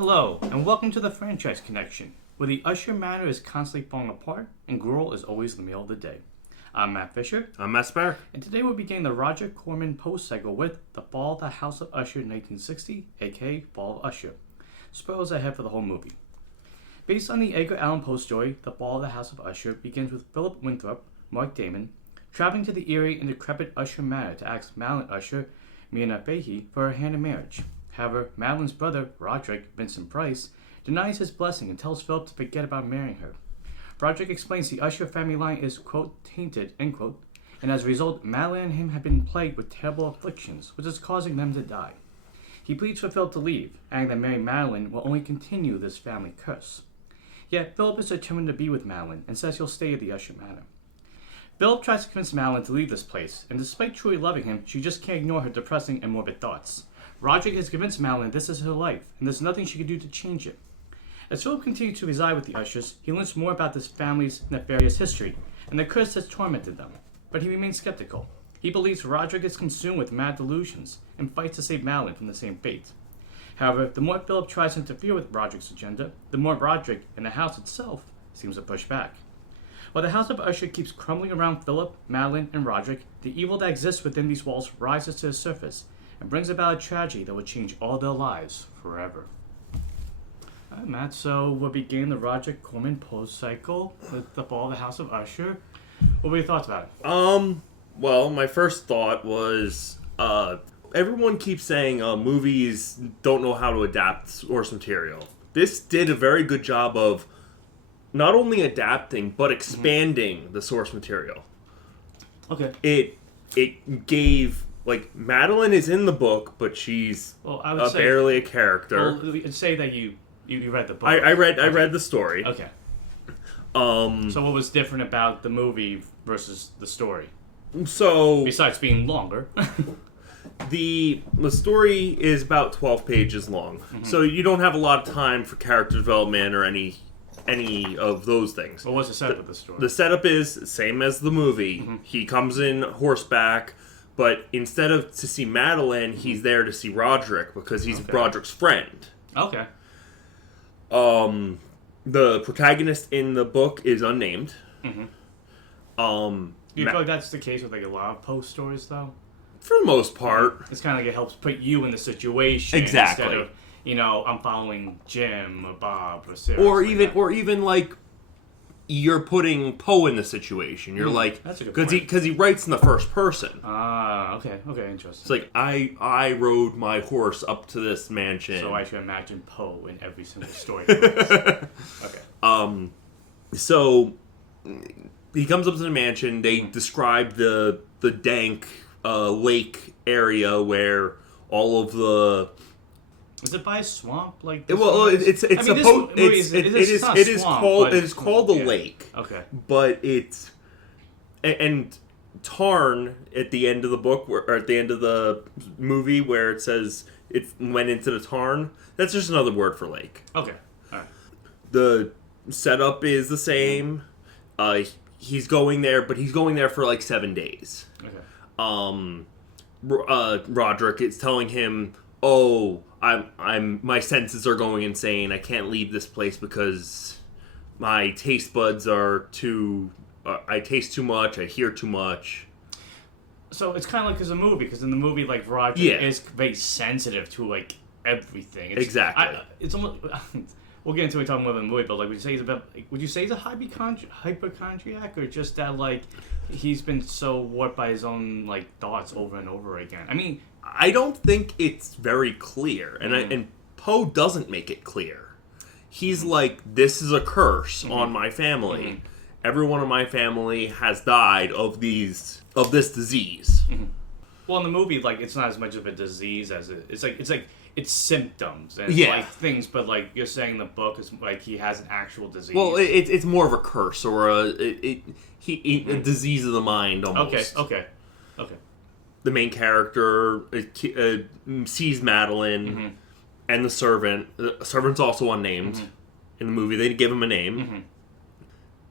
Hello, and welcome to the Franchise Connection, where the Usher Manor is constantly falling apart and Gruel is always the meal of the day. I'm Matt Fisher. I'm Matt Spark. And today we're beginning the Roger Corman Poe Cycle with The Fall of the House of Usher 1960, aka Fall of Usher. Spoilers ahead for the whole movie. Based on the Edgar Allan Poe story, The Fall of the House of Usher begins with Philip Winthrop, Mark Damon, traveling to the eerie and decrepit Usher Manor to ask Madeline Usher, Mina Fahey, for her hand in marriage. However, Madeline's brother, Roderick, Vincent Price, denies his blessing and tells Philip to forget about marrying her. Roderick explains the Usher family line is, quote, tainted, end quote, and as a result, Madeline and him have been plagued with terrible afflictions, which is causing them to die. He pleads for Philip to leave, adding that marrying Madeline will only continue this family curse. Yet, Philip is determined to be with Madeline and says he'll stay at the Usher Manor. Philip tries to convince Madeline to leave this place, and despite truly loving him, she just can't ignore her depressing and morbid thoughts. Roderick has convinced Madeline this is her life, and there's nothing she can do to change it. As Philip continues to reside with the Ushers, he learns more about this family's nefarious history, and the curse that's tormented them. But he remains skeptical. He believes Roderick is consumed with mad delusions, and fights to save Madeline from the same fate. However, the more Philip tries to interfere with Roderick's agenda, the more Roderick and the house itself seems to push back. While the House of Usher keeps crumbling around Philip, Madeline, and Roderick, the evil that exists within these walls rises to the surface, and brings about a tragedy that will change all their lives forever. Alright, Matt, so we're beginning the Roger Corman Poe Cycle with The Fall of the House of Usher. What were your thoughts about it? Well, my first thought was, everyone keeps saying movies don't know how to adapt source material. This did a very good job of not only adapting, but expanding the source material. Okay. It gave... Like, Madeline is in the book, but she's barely a character. Well, say that you read the book. I read the story. Okay. So what was different about the movie versus the story? So... Besides being longer. The story is about 12 pages long. Mm-hmm. So you don't have a lot of time for character development or any of those things. What was the setup of the story? The setup is same as the movie. Mm-hmm. He comes in horseback... But instead of to see Madeline, he's there to see Roderick because he's Roderick's friend. Okay. The protagonist in the book is unnamed. Mm-hmm. Do you feel like that's the case with like a lot of Poe stories, though? For the most part. It's kind of like it helps put you in the situation. Exactly. Instead of, I'm following Jim or Bob or Sarah. Or even like you're putting Poe in the situation. You're like, because he writes in the first person. Okay, interesting. It's like I rode my horse up to this mansion. So I should imagine Poe in every single story. Okay. So he comes up to the mansion. They describe the dank lake area where all of the... Is it by a swamp? Like it is called the lake. Okay. But it's and Tarn at the end of the book or at the end of the movie where it says it went into the Tarn. That's just another word for lake. Okay. All right. The setup is the same. He's going there, but he's going there for like 7 days. Okay. Roderick is telling him, "Oh, my senses are going insane. I can't leave this place because my taste buds are too... I taste too much. I hear too much." So it's kind of like as a movie, because in the movie, like, Roger is very sensitive to, like, everything. Exactly. It's almost... We'll get into it talking more than the movie, but, like, would you say he's a hypochondriac, or just that, like, he's been so warped by his own, like, thoughts over and over again? I mean... I don't think it's very clear, and Poe doesn't make it clear. He's like, this is a curse on my family. Mm-hmm. Everyone in my family has died of this disease. Mm-hmm. Well, in the movie, like, it's not as much of a disease as it's symptoms and like things, but like you're saying, the book is like he has an actual disease. Well, it's more of a curse or a disease of the mind almost. Okay. The main character sees Madeline and the servant. The servant's also unnamed in the movie. They give him a name.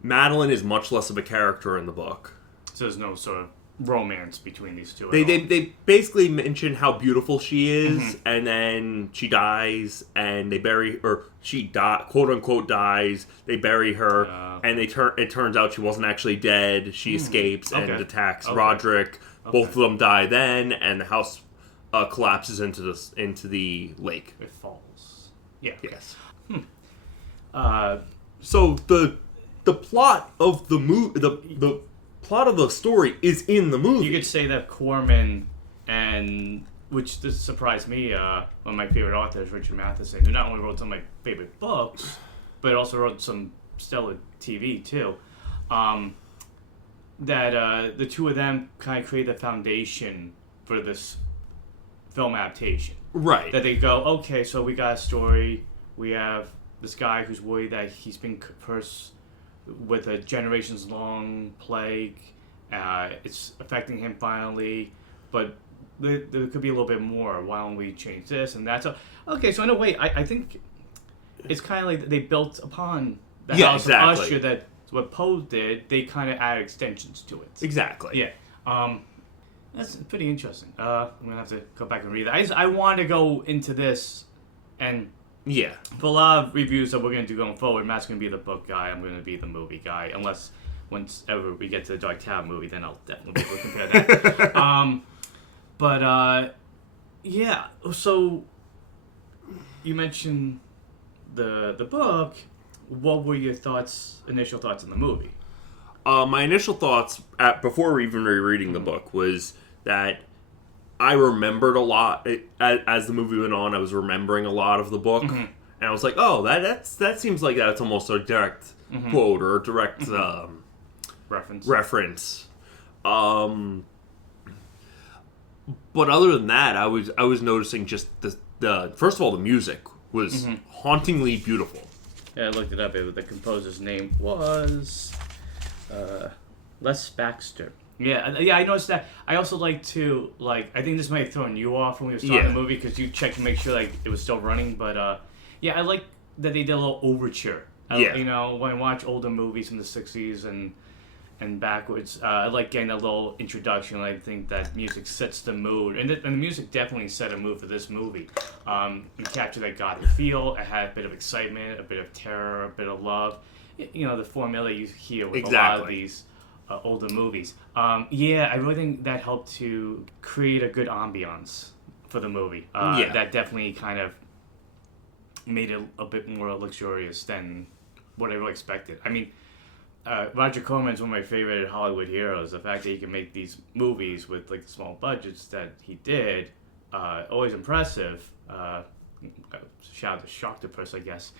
Madeline is much less of a character in the book. So there's no sort of romance between these two. They basically mention how beautiful she is, and then she dies, and they bury, or she quote unquote dies. They bury her, and it turns out she wasn't actually dead. She escapes and attacks Roderick. Both of them die then, and the house collapses into the lake. It falls. Yeah. Yes. So the plot of the movie, the plot of the story is in the movie. You could say that Corman, and which this surprised me, one of my favorite authors, Richard Matheson, who not only wrote some of my favorite books, but also wrote some stellar TV too. That the two of them kind of created the foundation for this film adaptation. Right. That they go, okay, so we got a story. We have this guy who's worried that he's been cursed with a generations-long plague. It's affecting him finally, but there could be a little bit more. Why don't we change this and that? So, okay, so in a way, I think it's kind of like they built upon the House of Usher, that what Poe did. They kind of added extensions to it. Exactly. Yeah. That's pretty interesting. I'm going to have to go back and read that. I want to go into this, and for a lot of reviews that we're going to do going forward, Matt's going to be the book guy, I'm going to be the movie guy, unless whenever we get to the Dark Tower movie, then I'll definitely be able to compare that. But yeah, so you mentioned the book. What were your initial thoughts on the movie? My initial thoughts, before even rereading the book, was that I remembered a lot. As the movie went on, I was remembering a lot of the book. And I was like, oh, that seems like that's almost a direct quote or a direct reference. But other than that, I was noticing just the first of all, the music was hauntingly beautiful. Yeah, I looked it up. The composer's name was Les Baxter. Yeah, I noticed that. I also like to, I think this might have thrown you off when we were starting the movie, because you checked to make sure it was still running. But yeah, I like that they did a little overture. You know, when I watch older movies from the 60s and backwards, I like getting a little introduction. I think that music sets the mood, and the music definitely set a mood for this movie. You capture that gothic feel. It had a bit of excitement, a bit of terror, a bit of love. You know, the formula you hear with a lot of these older movies. I really think that helped to create a good ambiance for the movie. That definitely kind of made it a bit more luxurious than what I really expected. I mean, Roger Corman is one of my favorite Hollywood heroes. The fact that he can make these movies with the small budgets that he did, always impressive. Shout out to Sharktopus, I guess.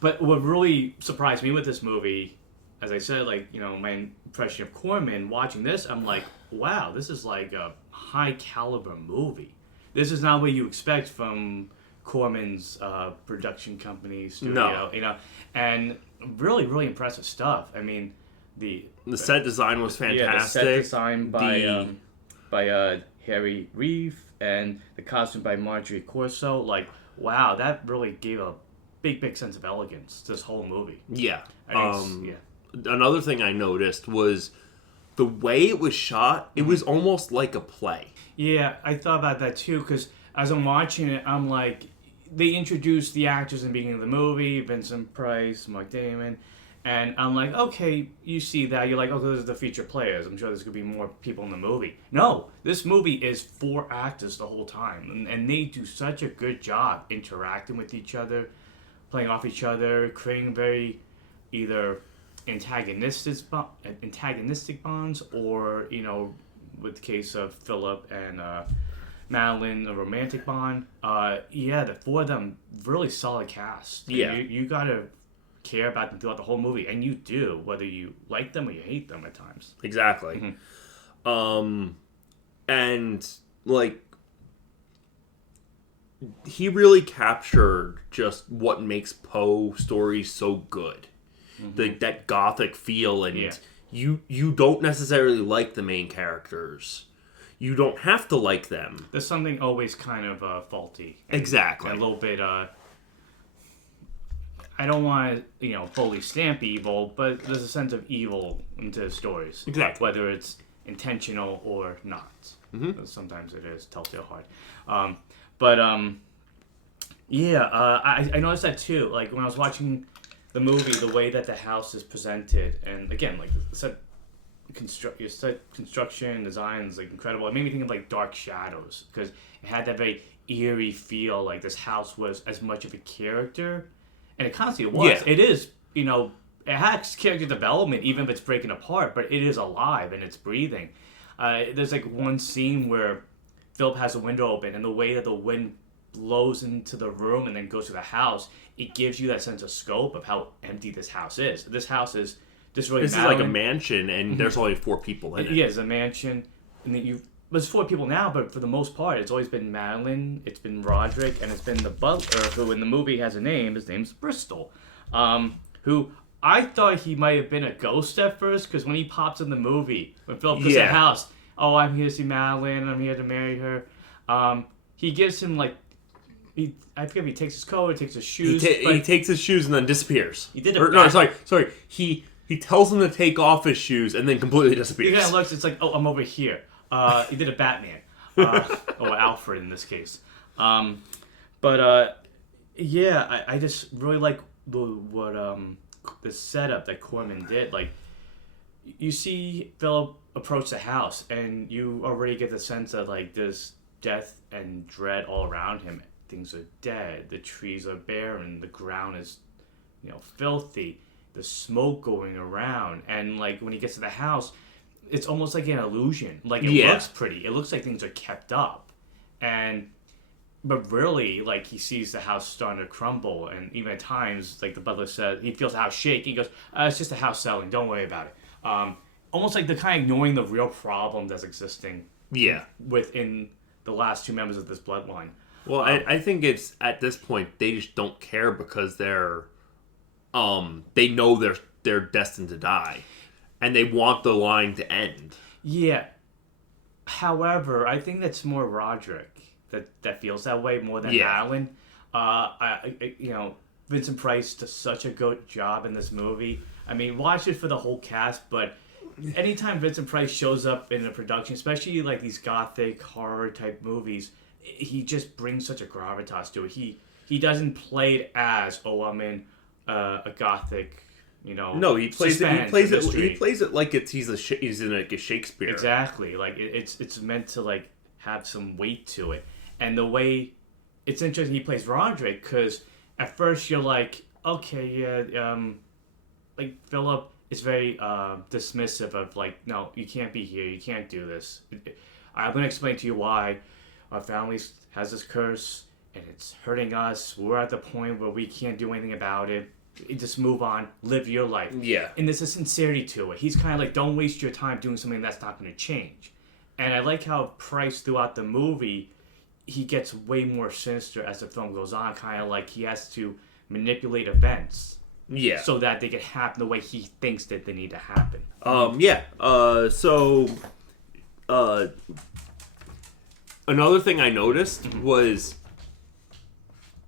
But what really surprised me with this movie, as I said, my impression of Corman, watching this, I'm like, wow, this is like a high caliber movie. This is not what you expect from Corman's production company, studio, and really, really impressive stuff. I mean, the set design was fantastic. Yeah, the set design by Harry Reeve, and the costume by Marjorie Corso. Wow, that really gave a big sense of elegance to this whole movie. Yeah. Another thing I noticed was the way it was shot. It was almost like a play. Yeah, I thought about that too, because as I'm watching it, I'm like, they introduced the actors in the beginning of the movie, Vincent Price, Mark Damon, and I'm like, okay, you see that, you're like, oh, those are the feature players. I'm sure there's going to be more people in the movie. No, this movie is 4 actors the whole time, and they do such a good job interacting with each other, playing off each other, creating very either antagonistic bonds, or, with the case of Philip and Madeline, a romantic bond. The 4 of them, really solid cast. Yeah. You gotta care about them throughout the whole movie, and you do, whether you like them or you hate them at times. Exactly. And he really captured just what makes Poe stories so good. That gothic feel, and you don't necessarily like the main characters. You don't have to like them. There's something always kind of faulty. Exactly. And a little bit, I don't want to, fully stamp evil, but there's a sense of evil into the stories. Exactly. Whether it's intentional or not. Mm-hmm. Sometimes it is telltale hard. I noticed that too. Like when I was watching the movie, the way that the house is presented, and again, like your set construction design is like incredible. It made me think of like Dark Shadows because it had that very eerie feel. Like this house was as much of a character, and it constantly was. Yeah. It is, it has character development even if it's breaking apart, but it is alive and it's breathing. There's like one scene where Philip has a window open, and the way that the wind blows into the room and then goes to the house, it gives you that sense of scope of how empty this house is. This house is just really. This is like a mansion, and there's only 4 people in it. Yeah, it's a mansion, and then there's 4 people now, but for the most part, it's always been Madeline, it's been Roderick, and it's been the butler, who in the movie has a name. His name's Bristol, who I thought he might have been a ghost at first, because when he pops in the movie, when Philip goes to the house, oh, I'm here to see Madeline, I'm here to marry her. He gives him like. I forget if he takes his coat or takes his shoes. He takes his shoes and then disappears. He did Sorry. He tells him to take off his shoes and then completely disappears. He kind of looks. It's like, oh, I'm over here. He did a Batman, or Alfred in this case. I just really like the setup that Corman did. Like, you see Philip approach the house, and you already get the sense that like there's death and dread all around him. Things are dead. The trees are barren. The ground is, filthy. There's smoke going around, and like when he gets to the house, it's almost like an illusion. Like it looks pretty. It looks like things are kept up, but really, like he sees the house starting to crumble, and even at times, like the butler said, he feels the house shake. He goes, "It's just a house selling. Don't worry about it." Almost like they're kind of ignoring the real problem that's existing. Yeah. Within the last 2 members of this bloodline. Well, I think it's at this point they just don't care because they know they're destined to die, and they want the line to end. Yeah. However, I think that's more Roderick that feels that way more than Madeline. Vincent Price does such a good job in this movie. I mean, watch it for the whole cast, but anytime Vincent Price shows up in a production, especially like these gothic horror type movies, he just brings such a gravitas to it. He doesn't play it as, I'm in a gothic, No, he plays it. He plays it like he's in like a Shakespeare. Exactly, like it's meant to like have some weight to it. And the way it's interesting, he plays Roderick because at first you're like, okay, like Philip is very dismissive of like, no, you can't be here, you can't do this. I'm gonna explain to you why. Our family has this curse, and it's hurting us. We're at the point where we can't do anything about it. Just move on, live your life. Yeah. And there's a sincerity to it. He's kind of like, don't waste your time doing something that's not going to change. And I like how Price, throughout the movie, he gets way more sinister as the film goes on. Kind of like he has to manipulate events. Yeah. So that they can happen the way he thinks that they need to happen. Another thing I noticed was,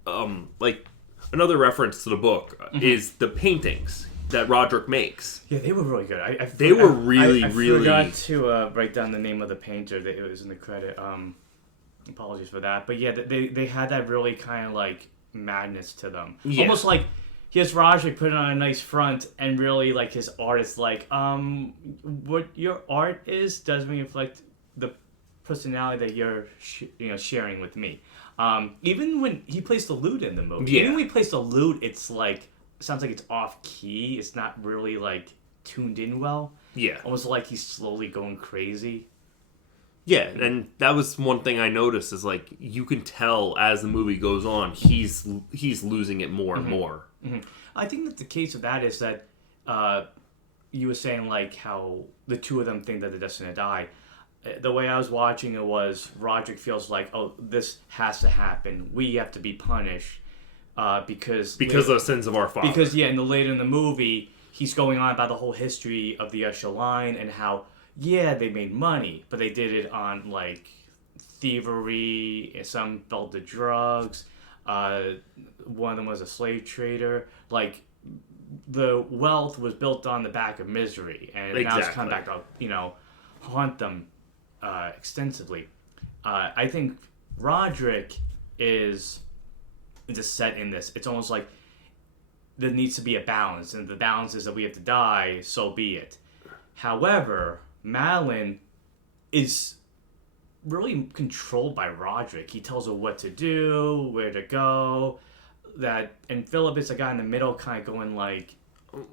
another reference to the book is the paintings that Roderick makes. Yeah, they were really good. I forgot to write down the name of the painter. It was in the credit. Apologies for that. But yeah, they had that really kind of like madness to them. Yeah. Almost like here's Roger putting on a nice front, and really like his art is like, what your art is doesn't reflect the personality that you're sharing with me. Even when he plays the lute in the movie, even when he plays the lute, it's like sounds like it's off key. It's not really like tuned in well. Yeah, almost like he's slowly going crazy. Yeah, and that was one thing I noticed is like you can tell as the movie goes on, he's losing it more and more. Mm-hmm. I think that the case of that is that you were saying like how the two of them think that they're destined to die. The way I was watching it was Roderick feels like, oh, this has to happen. We have to be punished because of the sins of our father. Because later in the movie, he's going on about the whole history of the Usher line and how they made money, but they did it on like thievery. And some fell to drugs. One of them was a slave trader. Like, the wealth was built on the back of misery, and now it's coming back to, haunt them extensively. I think Roderick is just set in this. It's almost like there needs to be a balance, and the balance is that we have to die, so be it. However, Madeline is really controlled by Roderick. He tells her what to do, where to go. And Philip is the guy in the middle, kind of going like,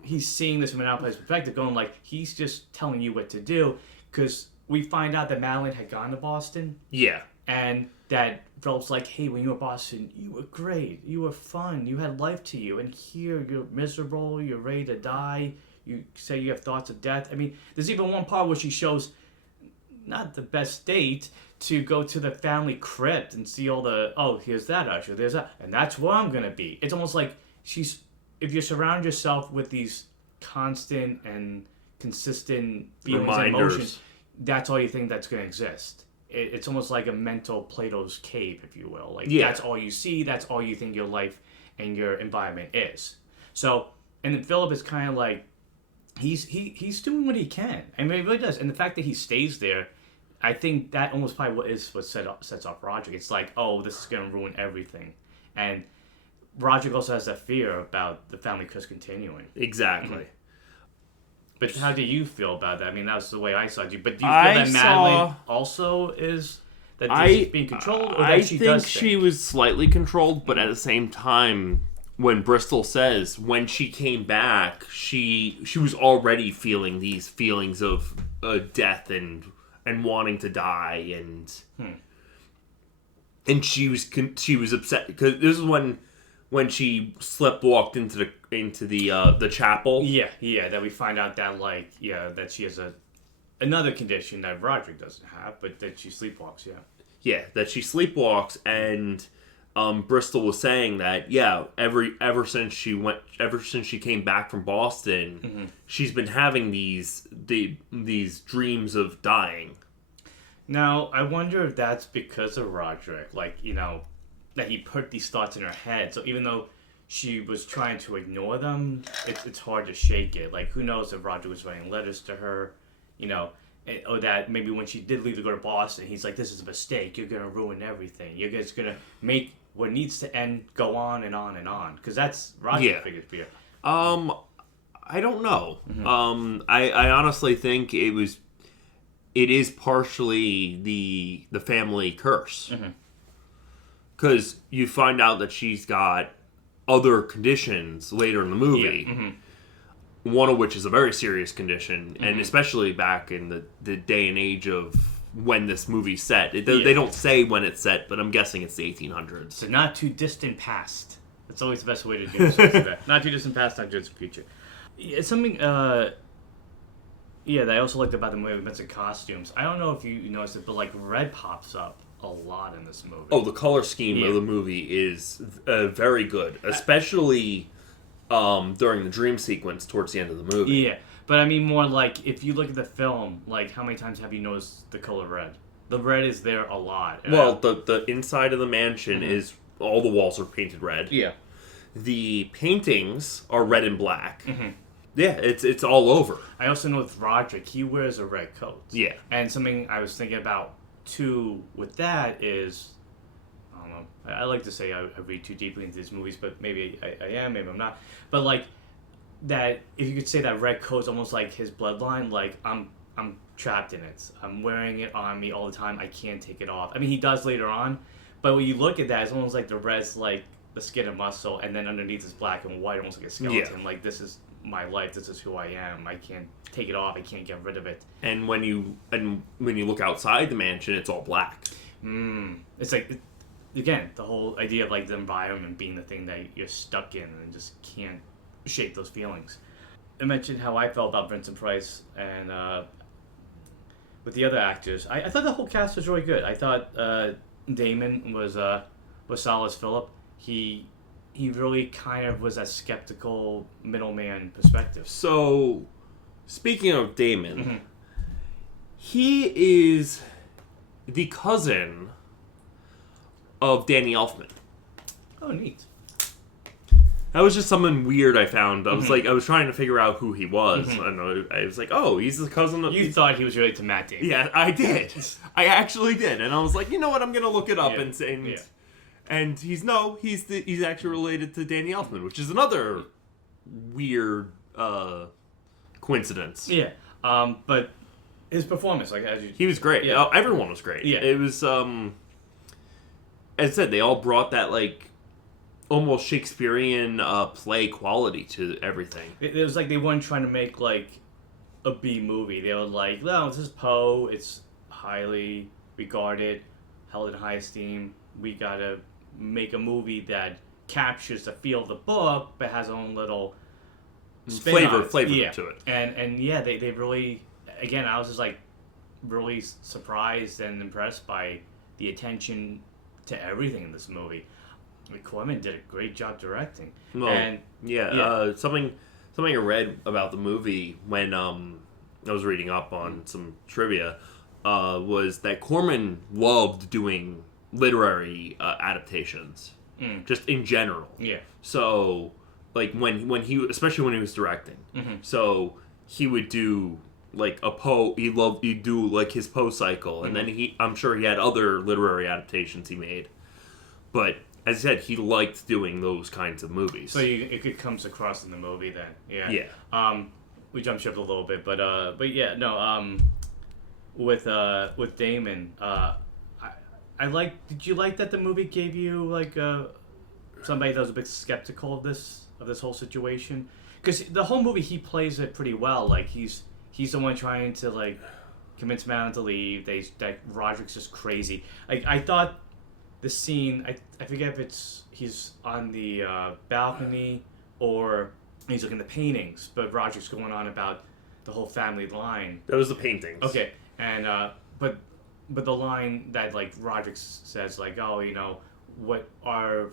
he's seeing this from an outside perspective, going like, he's just telling you what to do. Because we find out that Madeline had gone to Boston. Yeah. And that Philip's like, hey, when you were in Boston, you were great. You were fun. You had life to you. And here, you're miserable. You're ready to die. You say you have thoughts of death. I mean, there's even one part where she shows not the best date to go to the family crypt and see all the, here's that Usher, there's that, and that's where I'm going to be. It's almost like if you surround yourself with these constant and consistent feelings and emotions, that's all you think that's going to exist. It's almost like a mental Plato's cave, if you will. Like, that's all you see, that's all you think your life and your environment is. So, and then Philip is kind of like, he's doing what he can. I mean, he really does. And the fact that he stays there, I think that almost probably what sets off Roderick. It's like, this is going to ruin everything. And Roderick also has that fear about the family curse continuing. Exactly. Mm-hmm. But how do you feel about that? I mean, that was the way I saw it. But do you feel that Madeline also is being controlled? Or that she does think she was slightly controlled, but at the same time, when Bristol says when she came back, she was already feeling these feelings of death and wanting to die, and she was upset because this is when she sleptwalked into the chapel. Yeah, that we find out that that she has another condition that Roderick doesn't have, but that she sleepwalks. Yeah, that she sleepwalks, and Bristol was saying that ever since she came back from Boston, she's been having these dreams of dying. Now, I wonder if that's because of Roderick, that he put these thoughts in her head. So even though she was trying to ignore them, it's hard to shake it. Like, who knows if Roderick was writing letters to her, or that maybe when she did leave to go to Boston, he's like, this is a mistake. You're going to ruin everything. You're just going to make what needs to end go on and on and on. Because that's Roderick's biggest fear. I don't know. I honestly think it is partially the family curse. Because you find out that she's got other conditions later in the movie. One of which is a very serious condition, and especially back in the day and age of when this movie's set. They don't say when it's set, but I'm guessing it's the 1800s. So not too distant past. That's always the best way to do it. Not too distant past, not too distant future. It's something, that I also liked about the movie. We mentioned costumes. I don't know if you noticed it, but red pops up a lot in this movie. Oh, the color scheme of the movie is very good, especially during the dream sequence towards the end of the movie. Yeah, but I mean more like if you look at the film, how many times have you noticed the color red? The red is there a lot. Well, the inside of the mansion is all the walls are painted red. Yeah. The paintings are red and black. Yeah, it's all over. I also know with Roderick, he wears a red coat. Yeah. And something I was thinking about too with that is, I don't know, I like to say I read too deeply into these movies, but maybe I am, maybe I'm not. But that, if you could say that red coat's almost like his bloodline, I'm trapped in it. I'm wearing it on me all the time. I can't take it off. I mean, he does later on, but when you look at that, it's almost like the red's like the skin and muscle, and then underneath is black and white, almost like a skeleton. Yeah. This is my life. This is who I am. I can't take it off. I can't get rid of it. And when you look outside the mansion, it's all black. It's again, the whole idea of the environment being the thing that you're stuck in and just can't shake those feelings. I mentioned how I felt about Vincent Price and with the other actors. I thought the whole cast was really good. I thought Damon was solid as Philip. He really kind of was that skeptical middleman perspective. So, speaking of Damon, he is the cousin of Danny Elfman. Oh, neat. That was just something weird I found. I was I was trying to figure out who he was. I was like, oh, he's the cousin of... You thought he was related to Matt Damon. Yeah, I did. I actually did. And I was like, you know what, I'm going to look it up and say... And he's actually related to Danny Elfman, which is another weird coincidence. Yeah. But his performance, like, as you... He was great. Yeah. Everyone was great. Yeah. It was, as I said, they all brought that, like, almost Shakespearean play quality to everything. It was like they weren't trying to make, like, a B movie. They were like, no, this is Poe. It's highly regarded, held in high esteem. We gotta make a movie that captures the feel of the book, but has its own little flavor yeah. to it. And yeah, they really, again, I was just, like, really surprised and impressed by the attention to everything in this movie. Corman did a great job directing. Well, and something I read about the movie when I was reading up on some trivia was that Corman loved doing literary adaptations, just in general. Yeah. So, like especially when he was directing, so he would do like a Poe. He'd do like his Poe Cycle, and then I'm sure he had other literary adaptations he made, but. As I said, he liked doing those kinds of movies. So it comes across in the movie then, yeah. Yeah. We jump ship a little bit, but yeah, no. With Damon, I like. Did you like that the movie gave you like somebody that was a bit skeptical of this whole situation? Because the whole movie he plays it pretty well. Like he's the one trying to like convince Madeline to leave. That Roderick's just crazy. Like I thought. The scene, I forget if he's on the balcony or he's looking at the paintings, but Roger's going on about the whole family line. That was the paintings. Okay, and but the line that like Roger says, like, oh, you know, what our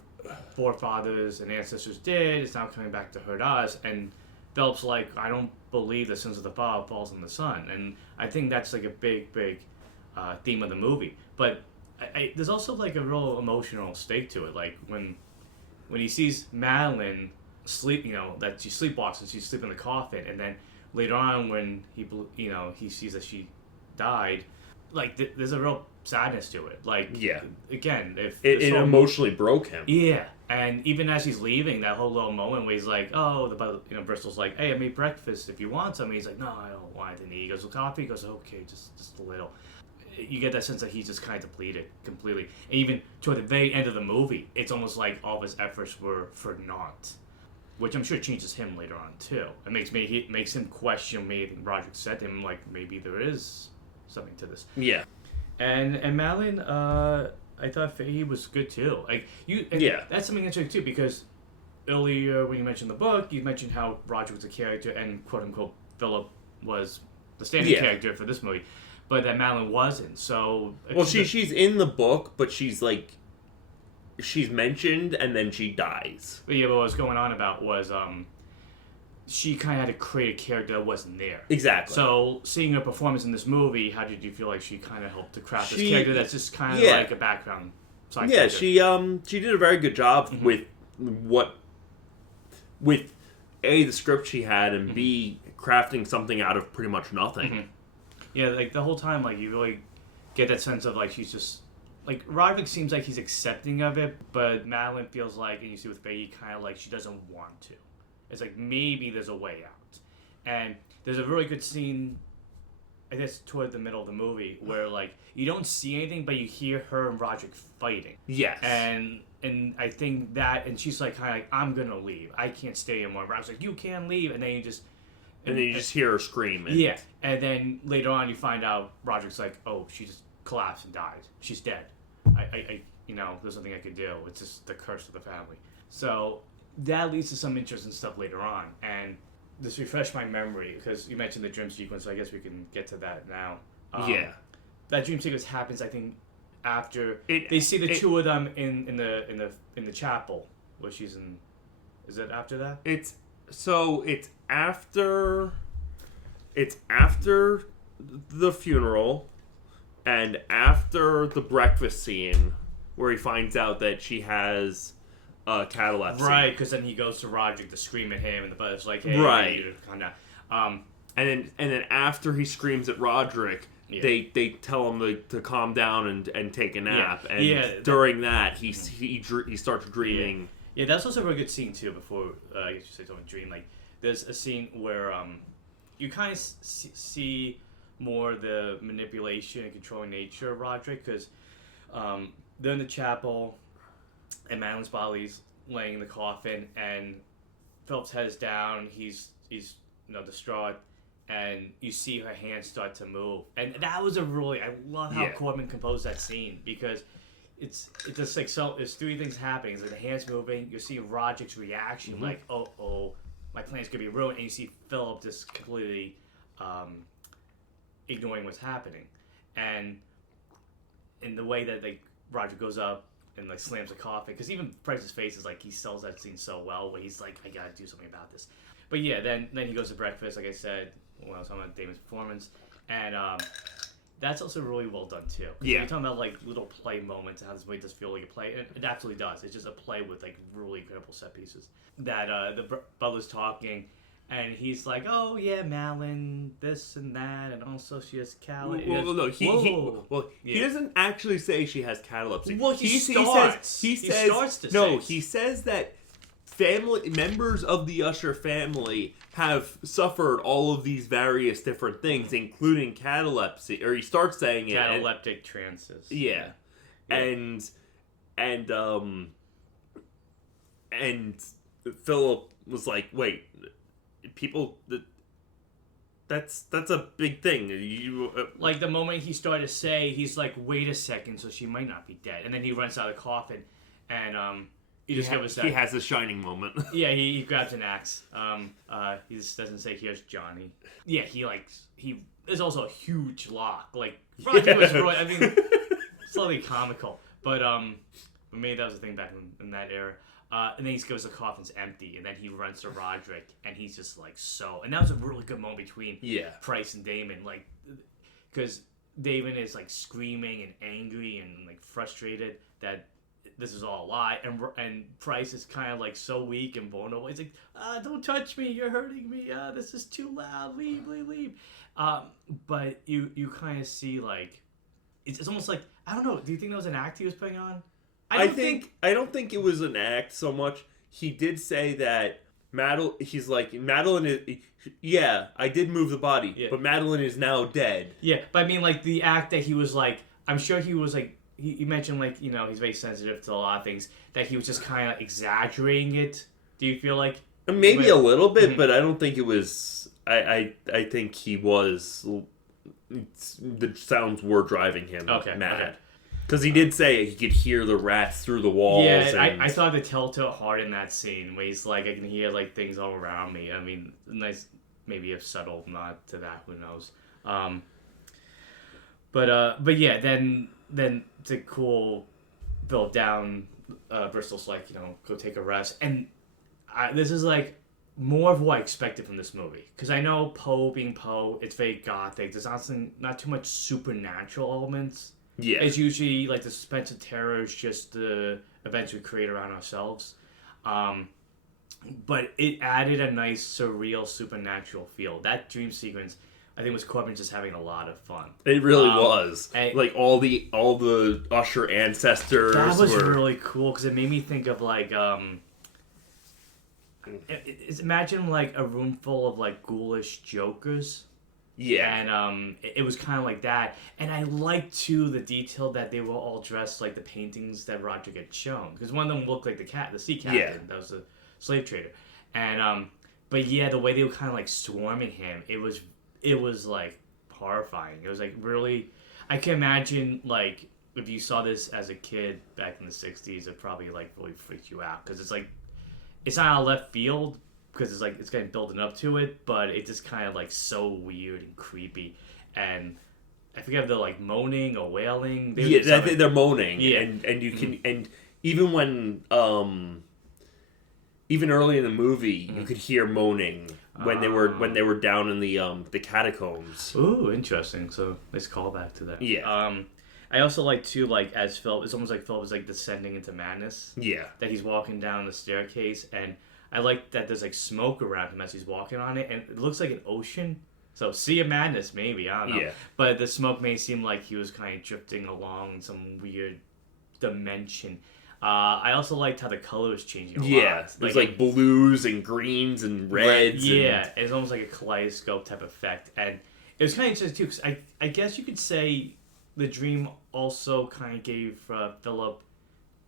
forefathers and ancestors did is now coming back to hurt us, and Phelps like, I don't believe the sins of the father falls on the son, and I think that's like a big theme of the movie, but. There's also like a real emotional stake to it. Like when he sees Madeline sleep, you know, that she sleepwalks and she's sleeping in the coffin, and then later on when he sees that she died, like there's a real sadness to it. Like again, if it emotionally broke him. Yeah, and even as he's leaving, that whole little moment where he's like, oh, Bristol's like, hey, I made breakfast if you want some. He's like, no, I don't want anything. He goes, well, coffee. He goes, okay, just a little. You get that sense that he's just kind of depleted completely. And even toward the very end of the movie, it's almost like all of his efforts were for naught, which I'm sure changes him later on too. It makes him question me. I think Roger said to him like maybe there is something to this. Yeah. And Madeline, I thought he was good too. Like that's something interesting too because earlier when you mentioned the book, you mentioned how Roger was a character and quote unquote Philip was the standard character for this movie. But that Madeline wasn't, so... Well, she's in the book, but she's mentioned, and then she dies. But yeah, but what was going on about was, she kind of had to create a character that wasn't there. Exactly. So, seeing her performance in this movie, how did you feel like she kind of helped to craft this character that's just kind of like a background side character? she did a very good job with A, the script she had, and B, crafting something out of pretty much nothing. Yeah, like the whole time, like you really get that sense of like she's just like Roderick seems like he's accepting of it, but Madeline feels like, and you see with Becky, kind of like she doesn't want to. It's like maybe there's a way out, and there's a really good scene, I guess toward the middle of the movie where like you don't see anything, but you hear her and Roderick fighting. Yes, and I think that, and she's like kind of like I'm gonna leave, I can't stay anymore. Roderick's like you can't leave, and then you just. And then you just hear her scream. And then later on you find out Roderick's like, oh, she just collapsed and died. She's dead. I there's nothing I could do. It's just the curse of the family. So that leads to some interesting stuff later on. And this refreshed my memory because you mentioned the dream sequence, so I guess we can get to that now. That dream sequence happens, I think, after they see the two of them in the chapel where she's in. Is it after that? It's after the funeral and after the breakfast scene where he finds out that she has catalepsy. Right, because then he goes to Roderick to scream at him, and the butler's like, "Hey, right, you calm down." And then after he screams at Roderick, they tell him to calm down and take a nap. And during that he starts dreaming. Yeah, that's also a really good scene too. Before I guess you say something dream, like there's a scene where you kind of see more the manipulation and controlling nature of Roderick, because they're in the chapel and Madeline's body's laying in the coffin, and Philip's head is down. He's distraught, and you see her hands start to move, and that was I love how Corman composed that scene, because it's just like, so there's three things happening. It's like the hands moving, you see Roderick's reaction, like, oh, my plan's gonna be ruined, and you see Philip just completely ignoring what's happening, and in the way that Roger goes up and slams the coffin, because even Price's face is he sells that scene so well, where he's like, I gotta do something about this. But yeah, then he goes to breakfast, like I said, when I was talking about Damon's performance, and that's also really well done too. Yeah, you're talking about little play moments and how this movie does feel like a play, and it absolutely does. It's just a play with really incredible set pieces. That the butler's talking, and he's like, "Oh yeah, Madeline, this and that, and also she has catalepsy." He doesn't actually say she has catalepsy. Well, he says that family members of the Usher family have suffered all of these various different things, including catalepsy. Or he starts saying it. Cataleptic trances. Yeah. And Philip was like, "Wait, people, that's a big thing." The moment he started to say, he's like, "Wait a second, so she might not be dead," and then he runs out of the coffin, and he has this shining moment. Yeah, he grabs an axe. He just doesn't say, "Here's Johnny." Yeah, he there's also a huge lock. Roger was really, I mean, slightly comical, but maybe that was the thing back in that era. And then he goes, the coffin's empty, and then he runs to Roderick, and he's just and that was a really good moment between Price and Damon, because Damon is screaming and angry and frustrated that this is all a lie, and Price is kind of so weak and vulnerable. He's like, "Don't touch me, you're hurting me. This is too loud. Leave." But you kind of see it's almost I don't know. Do you think that was an act he was putting on? I don't think it was an act so much. He did say that he's like, Madeline is, yeah, I did move the body, but Madeline is now dead. Yeah, but I mean the act that he was I'm sure he was he mentioned he's very sensitive to a lot of things, that he was just kind of exaggerating it. Do you feel like? Maybe a little bit, but I don't think it was. I think he was. The sounds were driving him mad. Because he did say he could hear the rats through the walls. Yeah, I thought the telltale hard in that scene, where he's I can hear things all around me. I mean, nice, maybe a subtle nod to that. Who knows? But yeah, then to cool Bill down, Bristol's go take a rest, and this is more of what I expected from this movie, because I know Poe being Poe, it's very gothic. There's not too much supernatural elements. Yeah, it's usually the suspense and terror is just the events we create around ourselves. But it added a nice surreal supernatural feel. That dream sequence, I think, was Corman just having a lot of fun. It really was. All the Usher ancestors. That was really cool, because it made me think of imagine a room full of ghoulish jokers. Yeah. And it was kind of like that. And I liked, too, the detail that they were all dressed like the paintings that Roger had shown. Because one of them looked like the sea captain. That was a slave trader. And, but yeah, the way they were kind of swarming him, it was horrifying. It was really, I can imagine if you saw this as a kid back in the 60s, it probably really freaked you out. Because it's not out of left field, because it's kind of building up to it, but it's just kind of so weird and creepy. And I forget if they're moaning or wailing. They're moaning. Yeah. And you can, and even when even early in the movie, you could hear moaning when they were down in the catacombs. Ooh, interesting. So nice callback to that. Yeah. I also like too, like as Philip, it's almost like Philip is like descending into madness. Yeah. That he's walking down the staircase, and I like that there's like smoke around him as he's walking on it, and it looks like an ocean. So Sea of Madness, maybe, I don't know. Yeah. But the smoke made it seem like he was kind of drifting along in some weird dimension. I also liked how the color was changing a lot. Yeah, there's like blues and greens and reds. Yeah, it's almost like a kaleidoscope type effect. And it was kind of interesting too, because I guess you could say the dream also kind of gave Philip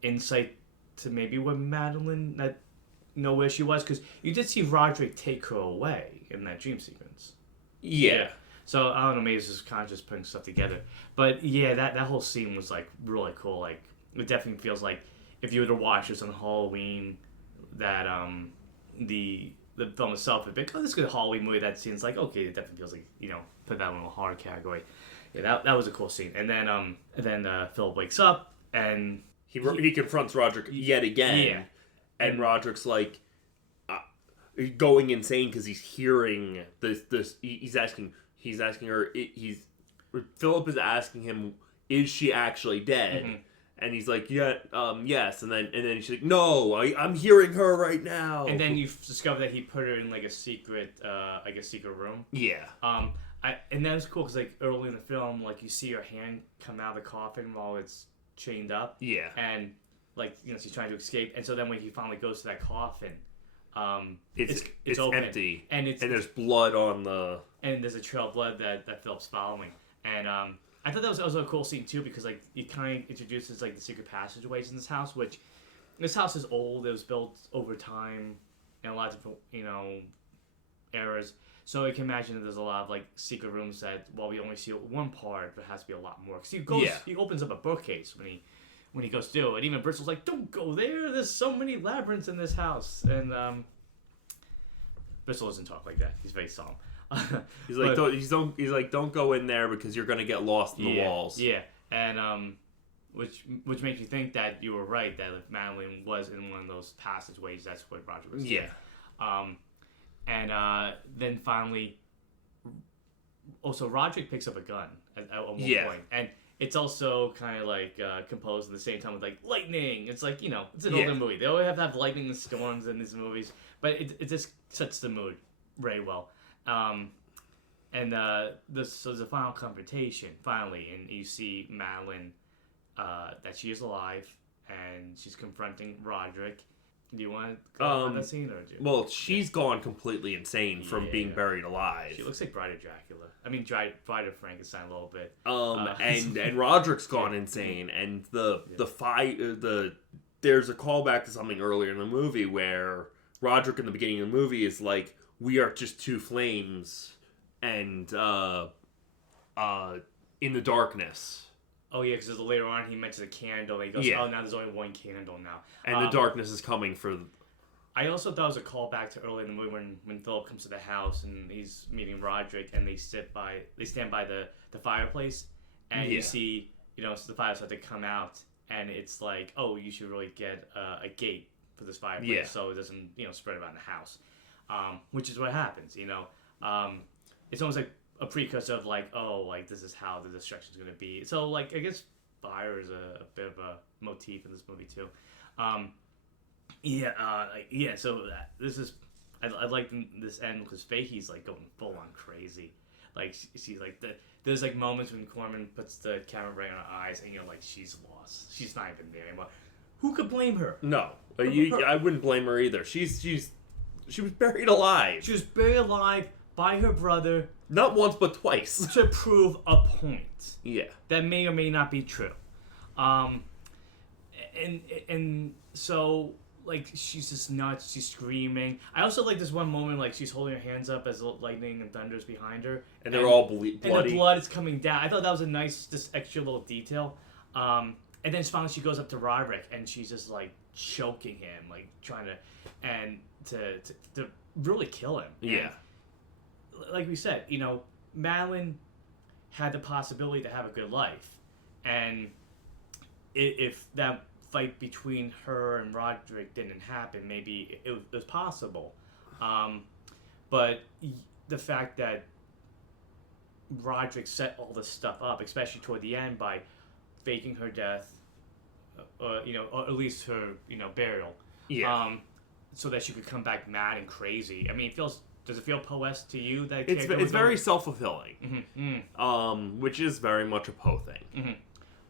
insight to maybe what Madeline, that know where she was, because you did see Roderick take her away in that dream sequence. Yeah. So I don't know, maybe it's just kind of just putting stuff together. But yeah, that whole scene was like really cool. Like it definitely feels like if you were to watch this on Halloween, that the film itself would be like, oh, this is a good Halloween movie. That scene's like, okay, it definitely feels like, put that in a horror category. Yeah, that was a cool scene. And then Philip wakes up and he confronts Roderick yet again. Yeah. And Roderick's like going insane because he's hearing this. He's asking her. Philip is asking him, "Is she actually dead?" Mm-hmm. And he's like, "Yeah, yes." And then she's like, "No, I'm hearing her right now." And then you discover that he put her in like a secret room. Yeah. And that was cool because like early in the film, like you see her hand come out of the coffin while it's chained up. Yeah. And like she's trying to escape, and so then when he finally goes to that coffin, it's open, empty, and there's blood on the, and there's a trail of blood that Philip's following, and I thought that was also a cool scene too because like it kind of introduces like the secret passageways in this house, which this house is old. It was built over time in a lot of different eras. So you can imagine that there's a lot of like secret rooms that while we only see one part, there has to be a lot more. Because he opens up a bookcase when he goes through, and even Bristol's like, "Don't go there. There's so many labyrinths in this house." And Bristol doesn't talk like that. He's very solemn. He's like, don't go in there because you're gonna get lost in the walls. Yeah, and which makes you think that you were right, that if Madeline was in one of those passageways, that's what Roger was doing. Yeah. And then finally, also Roderick picks up a gun at one point, and it's also kind of like composed at the same time with like lightning. It's like it's an older movie. They always have to have lightning and storms in these movies, but it just sets the mood very well. And so there's a final confrontation finally, and you see Madeline that she is alive and she's confronting Roderick. Do you want to go on that scene, or do you? Well, she's gone completely insane from being buried alive. She looks like Bride of Dracula. I mean, Bride of Frankenstein a little bit. And Roderick's gone insane, and there's a callback to something earlier in the movie where Roderick in the beginning of the movie is like, "We are just two flames," and in the darkness. Oh, yeah, because later on he mentions a candle, and he goes, oh, now there's only one candle now. And the darkness is coming for... I also thought it was a callback to early in the movie when Philip comes to the house, and he's meeting Roderick, and they stand by the fireplace, and you see, so the fire start to come out, and it's like, oh, you should really get a gate for this fireplace so it doesn't, spread around the house, which is what happens, It's almost like a precursor of like, oh, like this is how the destruction is going to be. So like I guess fire is a bit of a motif in this movie too. So this is I like this end because Fahey's like going full on crazy. Like she's like there's like moments when Corman puts the camera right on her eyes and you're like, she's lost. She's not even there anymore. Who could blame her? No, I wouldn't blame her either. She was buried alive. She was buried alive by her brother. Not once, but twice. To prove a point. Yeah. That may or may not be true. And so, like, she's just nuts. She's screaming. I also like this one moment, like, she's holding her hands up as lightning and thunder's behind her. And they're all bloody. And the blood is coming down. I thought that was a nice, just extra little detail. And then finally she goes up to Roderick, and she's just, like, choking him, like, trying to really kill him. Yeah. Like we said, Madeline had the possibility to have a good life, and if that fight between her and Roderick didn't happen, maybe it was possible. But the fact that Roderick set all this stuff up, especially toward the end, by faking her death, or at least her burial. Yeah. So that she could come back mad and crazy. I mean, does it feel Poe-esque to you that It's very self-fulfilling, Mm-hmm. which is very much a Poe thing. Mm-hmm.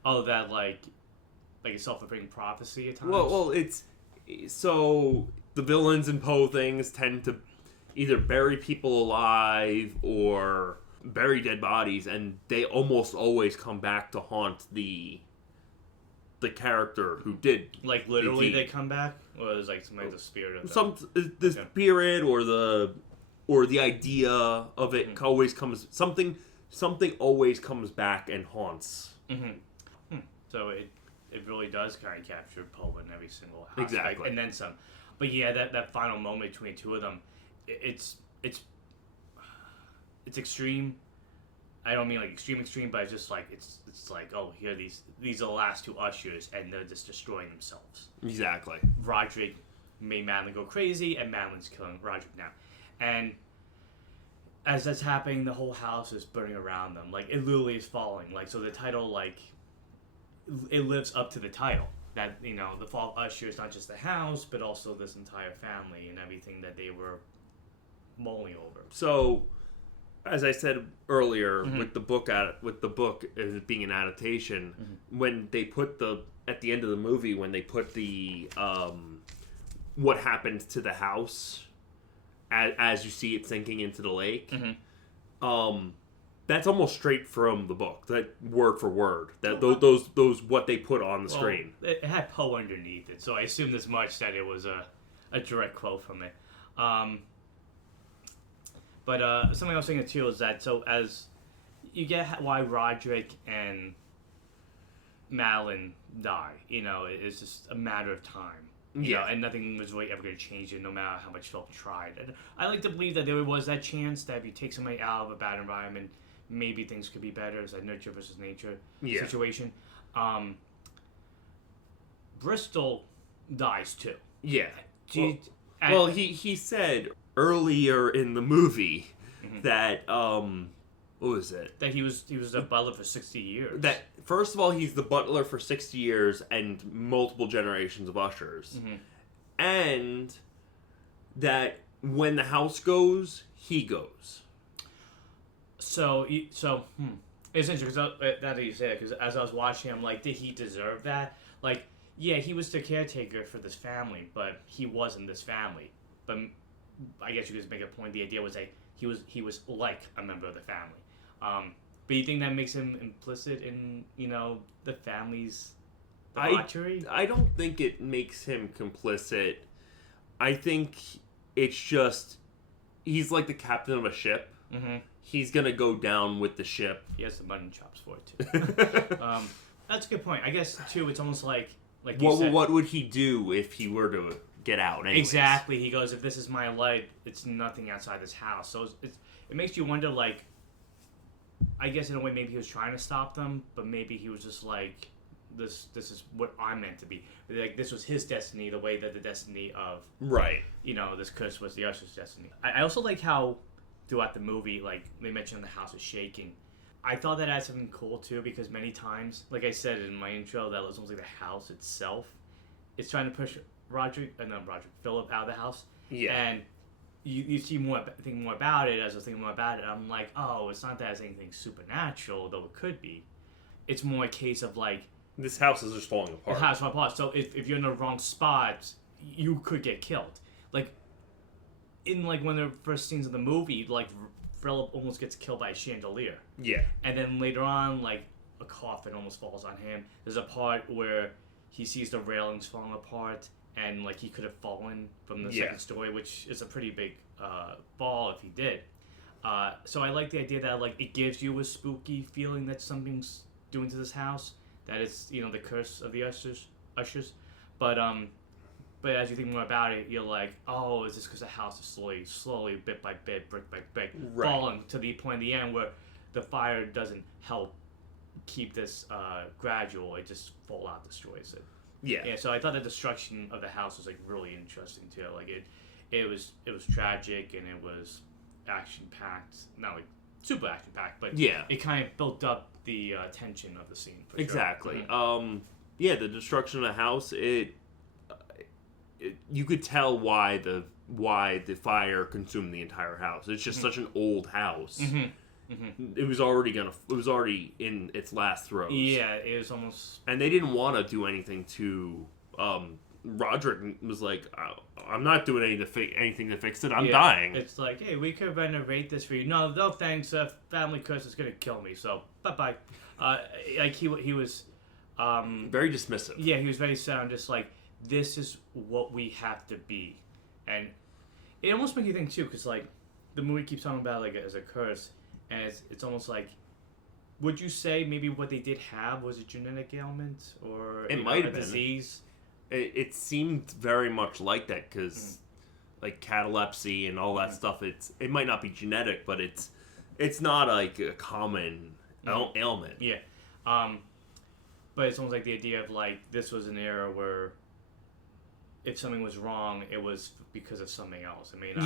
Oh, that like a self-fulfilling prophecy at times. Well, it's so the villains in Poe things tend to either bury people alive or bury dead bodies, and they almost always come back to haunt the character who did. Like literally, they come back, or is like sometimes the spirit of the spirit or the idea of it always comes something always comes back and haunts. Mm-hmm. So it really does kind of capture Poe in every single aspect, exactly, and then some. But yeah, that final moment between the two of them, it's extreme. I don't mean like extreme, but it's just like it's like, oh, here these are the last two Ushers, and they're just destroying themselves. Exactly. Roderick made Madeline go crazy, and Madeline's killing Roderick now. And as that's happening, the whole house is burning around them. Like, it literally is falling. Like, so the title, like, it lives up to the title. That, the fall of Usher is not just the house, but also this entire family and everything that they were mulling over. So, as I said earlier, Mm-hmm. with the book as being an adaptation, when they put at the end of the movie, when they put the what happened to the house as you see it sinking into the lake, that's almost straight from the book, that word for word, that those what they put on the screen. It had Poe underneath it, so I assumed as much that it was a direct quote from it. But something I was thinking too is that, so as you get why Roderick and Madeline die, it's just a matter of time. And nothing was really ever going to change it, no matter how much Philip tried. And I like to believe that there was that chance that if you take somebody out of a bad environment, maybe things could be better. It's like nurture versus nature situation. Bristol dies too. Yeah. Well, he said earlier in the movie that what was it? That he was a butler for 60 years. That first of all, he's the butler for 60 years and multiple generations of Ushers, and that when the house goes, he goes. So it's interesting that you say that, because as I was watching, I'm like, did he deserve that? Like, yeah, he was the caretaker for this family, but he wasn't this family. But I guess you could make a point. The idea was that he was like a member of the family. But you think that makes him implicit in the family's debauchery? I don't think it makes him complicit. I think it's just he's like the captain of a ship. He's gonna go down with the ship. He has the mutton chops for it too. That's a good point. I guess too. It's almost like you said, what would he do if he were to get out? Anyways? Exactly. He goes, if this is my life, it's nothing outside this house. So it makes you wonder, like, I guess in a way maybe he was trying to stop them, but maybe he was just like, this is what I'm meant to be. Like, this was his destiny, the way that the destiny of this curse was the Usher's destiny. I also like how throughout the movie, like, they mentioned the house is shaking. I thought that had something cool too, because many times, like I said in my intro, that it was almost like the house itself is trying to push Philip out of the house. Yeah. And you think more about it. As I was thinking more about it, I'm like, oh, it's not that it's anything supernatural, though it could be. It's more a case of like, this house is just falling apart. The house falling apart. So if you're in the wrong spot, you could get killed. Like, in like one of the first scenes of the movie, like Philip almost gets killed by a chandelier. Yeah. And then later on, like, a coffin almost falls on him. There's a part where he sees the railings falling apart, and like he could have fallen from the second story, which is a pretty big fall if he did. So I like the idea that like it gives you a spooky feeling that something's doing to this house, that it's the curse of the Ushers. But as you think more about it, you're like, oh, is this because the house is slowly, bit by bit, brick by brick, falling to the point at the end where the fire doesn't help keep this gradual. It just full out destroys it. Yeah. So I thought the destruction of the house was like really interesting too. Like it was tragic and it was action packed. Not like super action packed, but Yeah. it kind of built up the tension of the scene. For Exactly. Sure. Mm-hmm. Yeah, the destruction of the house. You could tell why the fire consumed the entire house. It's just such an old house. It was already in its last throes. Yeah, it was almost. And they didn't want to do anything to. Roderick was like, "I'm not doing anything to fix it. I'm dying." It's like, hey, we could renovate this for you. No thanks. Family curse is gonna kill me. So bye. Like he was. Very dismissive. Yeah, he was very sound. Just like, this is what we have to be, and it almost makes you think too, because like the movie keeps talking about like as a curse, and it's almost like, would you say maybe what they did have was a genetic ailment or it might have a been disease? It seemed very much like that because like catalepsy and all that stuff. It might not be genetic, but it's not like a common ailment. Yeah, but it's almost like the idea of like this was an era where if something was wrong, it was because of something else. I mean,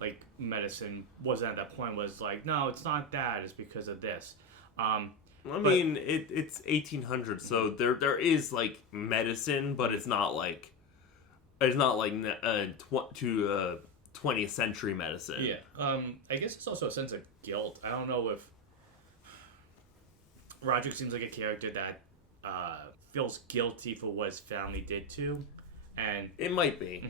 like medicine wasn't at that point. Was like, no, it's not that. It's because of this. I mean, it's 1800s, so there is like medicine, but it's not like 20th century medicine. Yeah. I guess it's also a sense of guilt. I don't know if Roderick seems like a character that feels guilty for what his family did to, and It might be.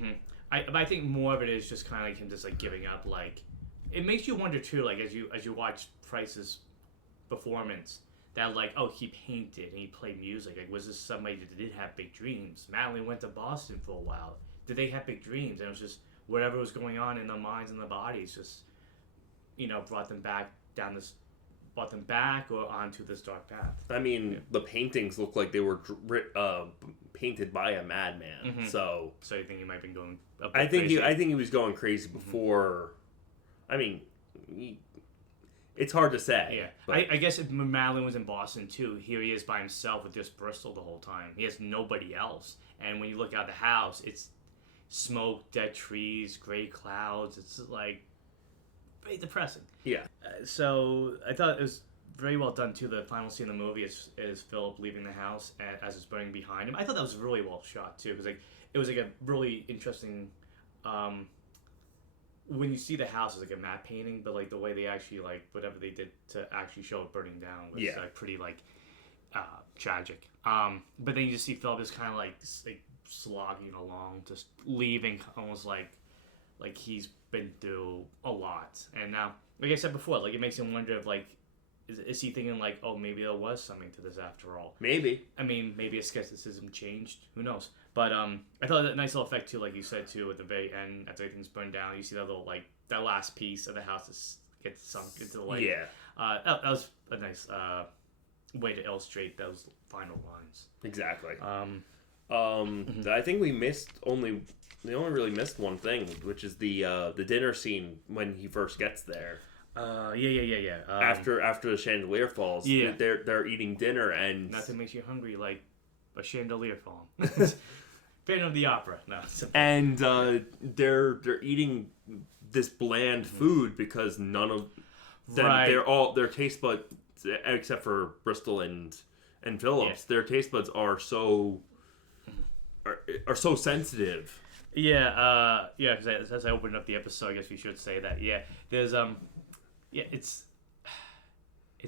But I think more of it is just kind of like him just like giving up. Like, it makes you wonder too, like as you watch Price's performance, that like, oh, he painted and he played music. Like, was this somebody that did have big dreams? Madeline went to Boston for a while. Did they have big dreams? And it was just whatever was going on in their minds and their bodies, just brought them back or onto this dark path. I mean, the paintings look like they were painted by a madman. So you think he might have been going a bit I think crazy? he was going crazy before. I mean, it's hard to say. Yeah, but I guess if Madeline was in Boston too, here he is by himself with just Bristol the whole time. He has nobody else, and when you look out the house, it's smoke, dead trees, gray clouds. It's like very depressing. Yeah. So I thought it was very well done too. The final scene of the movie is Philip leaving the house as it's burning behind him. I thought that was really well shot too, because like it was like a really interesting. When you see the house, it's like a matte painting, but like the way they actually like whatever they did to actually show it burning down was like pretty like tragic. But then you just see Philip just kind of like slogging along, just leaving, almost like he's been through a lot. And now, like I said before, like it makes him wonder if like is he thinking like, oh, maybe there was something to this after all? Maybe. I mean, maybe his skepticism changed. Who knows? But I thought that nice little effect too, like you said too, at the very end, after everything's burned down, you see that little like that last piece of the house gets sunk into the lake. Yeah. That was a nice way to illustrate those final lines. Exactly. I think we only really missed one thing, which is the dinner scene when he first gets there. Yeah. After the chandelier falls, they're eating dinner, and nothing makes you hungry like a chandelier falling. Fan of the opera, no. And they're eating this bland food because none of them, their taste buds, except for Bristol and Phillips, their taste buds are so sensitive. Yeah, because as I opened up the episode, I guess we should say that. Yeah, there's it's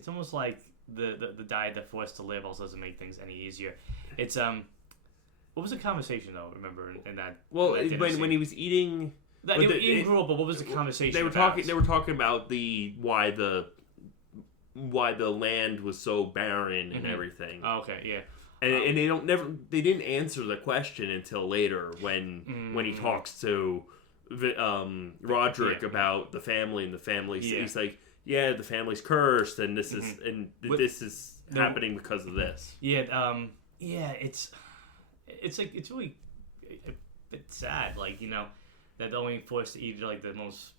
almost like the diet they're forced to live also doesn't make things any easier. It's what was the conversation though? Remember in that? Well, when he was eating, they were eating gruel, but what was the conversation? They were talking. They were talking about why the land was so barren and everything. Oh, okay, yeah. And they didn't answer the question until later when he talks to Roderick about the family, and the family he's like, yeah, the family's cursed, and this is happening because of this. It's really a bit sad, like that they're only forced to eat like the most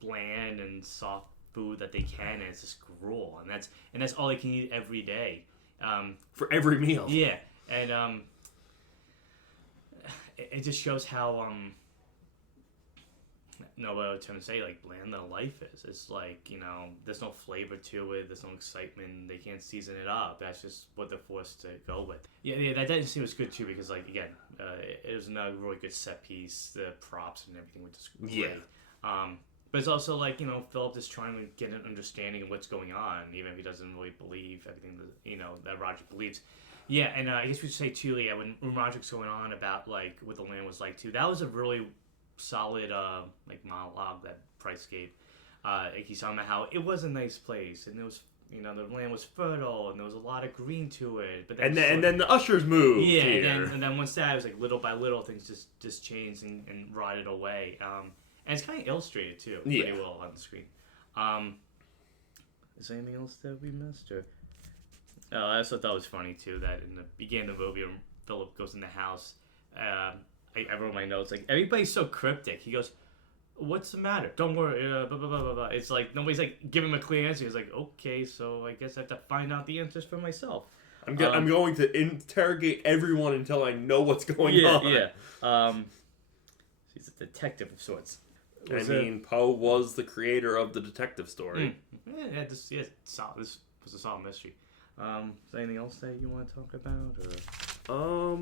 bland and soft food that they can, and it's just gruel, and that's all they can eat every day. For every meal. Yeah, and it just shows how no other term to say, like, bland their life is. It's like, there's no flavor to it, there's no excitement, they can't season it up. That's just what they're forced to go with. Yeah, that didn't seem was good too, because, like, again, it was another really good set piece, the props and everything was just great. Yeah. But it's also like, Philip is trying to get an understanding of what's going on, even if he doesn't really believe everything that Roger believes. Yeah, and I guess we should say too, yeah, when Roderick's going on about like what the land was like too, that was a really solid like monologue that Price gave. Like he's talking about how it was a nice place, and it was the land was fertile, and there was a lot of green to it. But then and then the Ushers moved. Yeah, here. and then once that, it was like little by little things just changed and rotted away. And it's kind of illustrated too, pretty well on the screen. Is there anything else that we missed? Or I also thought it was funny too that in the beginning of the movie, when Philip goes in the house, I wrote my notes like everybody's so cryptic. He goes, "What's the matter? Don't worry." Blah, blah, blah, blah, blah. It's like nobody's like giving him a clear answer. He's like, "Okay, so I guess I have to find out the answers for myself." I'm going to interrogate everyone until I know what's going on. Yeah. He's a detective of sorts. Poe was the creator of the detective story. This was a solid mystery. Is there anything else that you want to talk about? Or?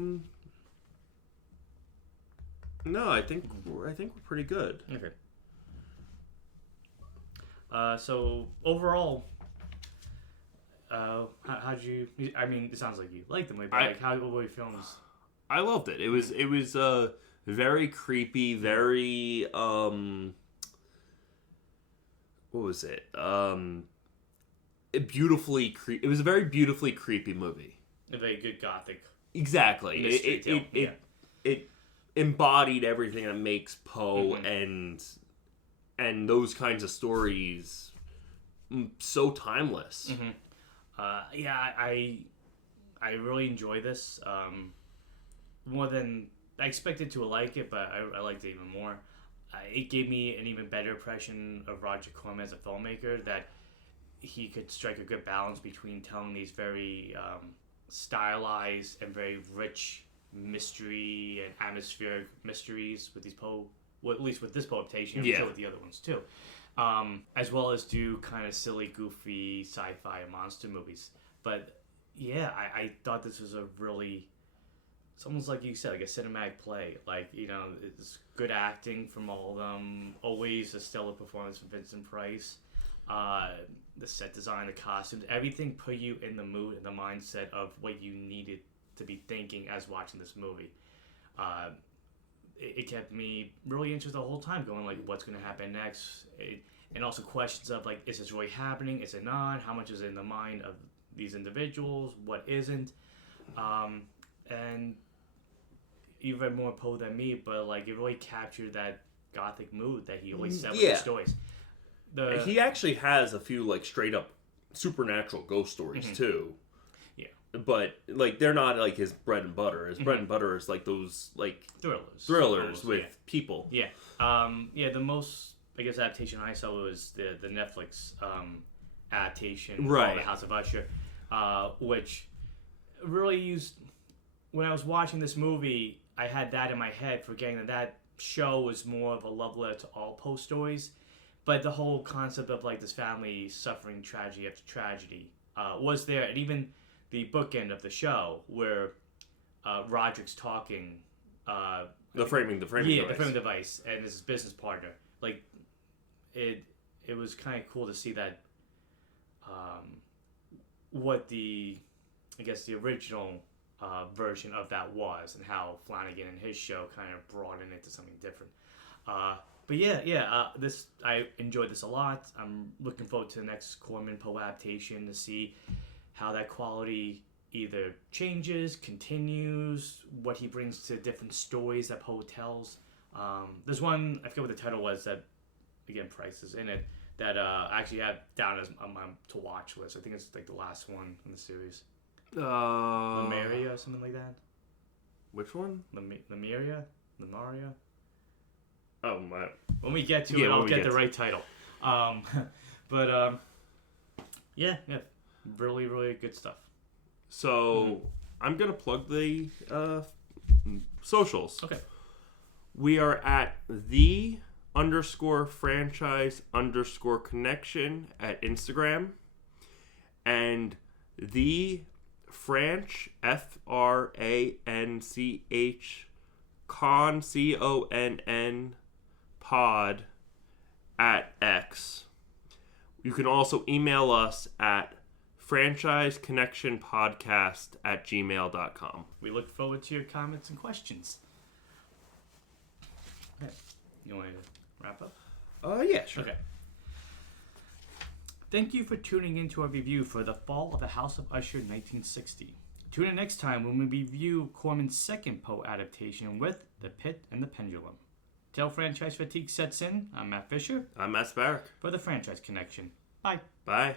No, I think we're pretty good. Okay. So overall, how'd you? I mean, it sounds like you liked the movie. But what were your feelings? I loved it. It was very creepy. Very what was it? Beautifully It was a very beautifully creepy movie. A very good gothic. Exactly. It embodied everything that makes Poe and those kinds of stories so timeless. I really enjoy this more than I expected to like it, but I liked it even more. It gave me an even better impression of Roger Corman as a filmmaker, that he could strike a good balance between telling these very stylized and very rich mystery and atmospheric mysteries with these Poe, well, at least with this Poe adaptation, I'm sure with the other ones too, as well as do kind of silly, goofy sci-fi monster movies. But yeah, I thought this was a really, it's almost like you said, like a cinematic play. Like, it's good acting from all of them. Always a stellar performance from Vincent Price. The set design, the costumes, everything put you in the mood and the mindset of what you needed to be thinking as watching this movie. It kept me really interested the whole time, going like, what's going to happen next? And also questions of like, is this really happening? Is it not? How much is in the mind of these individuals? What isn't? And you read more Poe than me, but like it really captured that gothic mood that he always said with his stories. He actually has a few like straight up supernatural ghost stories too. Yeah, but like they're not like his bread and butter. His bread and butter is like those like thrillers almost, with people. Yeah, the most I guess adaptation I saw was the Netflix adaptation, right? The House of Usher, which really used. When I was watching this movie, I had that in my head, forgetting that show was more of a love letter to all Poe stories. But the whole concept of like this family suffering tragedy after tragedy was there, and even the bookend of the show where Roderick's talking, the framing device, and his business partner. Like it was kind of cool to see that what the original version of that was, and how Flanagan and his show kind of broadened it to something different. But this I enjoyed this a lot. I'm looking forward to the next Corman Poe adaptation to see how that quality either changes, continues, what he brings to different stories that Poe tells. There's one, I forget what the title was, that, again, Price is in it, that I actually have down as on my to watch list. I think it's like the last one in the series. Lemuria or something like that. Which one? Lemuria? Oh my! When we get to it, I'll get the right title. Really, really good stuff. So I'm gonna plug the socials. Okay. We are at the _franchise_connection at Instagram. And the Franch, FRANCH, CONN pod at X. You can also email us at franchiseconnectionpodcast@gmail.com. We look forward to your comments and questions. Okay. You want to wrap up? Yeah, sure. Okay. Thank you for tuning in to our review for The Fall of the House of Usher 1960. Tune in next time when we review Corman's second Poe adaptation with The Pit and the Pendulum. Till franchise fatigue sets in, I'm Matt Fisher. I'm Matt Sparrow. For the Franchise Connection. Bye. Bye.